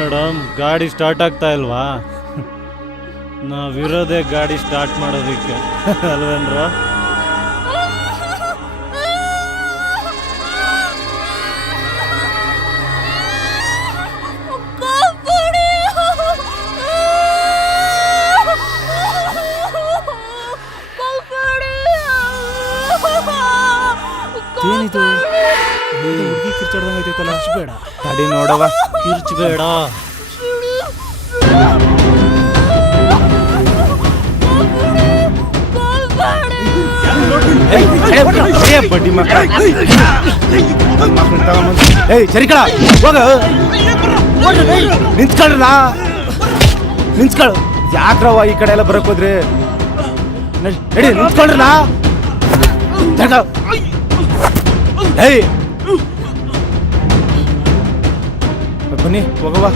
Madam, ಗಾಡಿ start ಆಗ್ತಾ ಇಲ್ವಾ? ನಾವಿರೋದೇ ಗಾಡಿ ಸ್ಟಾರ್ಟ್ ಮಾಡೋದಿಕ್ಕೆ ಅಲ್ವೇನ್ರ? ಏನಿದು ಹುಡುಗಿ ಕಿರ್ಚಾಡ್ದಂಗೈತೈತಲ್ಲ. ಬೇಡ ಗಾಡಿ ನೋಡವ, ಕಿರ್ಚ್ಬೇಡ. ಬಡ್ಡಿ ಮಕ್ಕಳ ಏಯ್ ಸರಿಕಳ ಹೋಗ, ನಿಂತ್ಕೊಳ್ರಲ್ಲ, ನಿಂತ್ಕೊಳ್. ಯಾಕ್ರವ ಈ ಕಡೆ ಎಲ್ಲ ಬರಕ್ ಹೋದ್ರಿ? ನಡಿ ನಿಂತ್ಕೊಳ್ರಲ್ಲ. ಏಯ್ ಬನ್ನಿ ಹೋಗವ.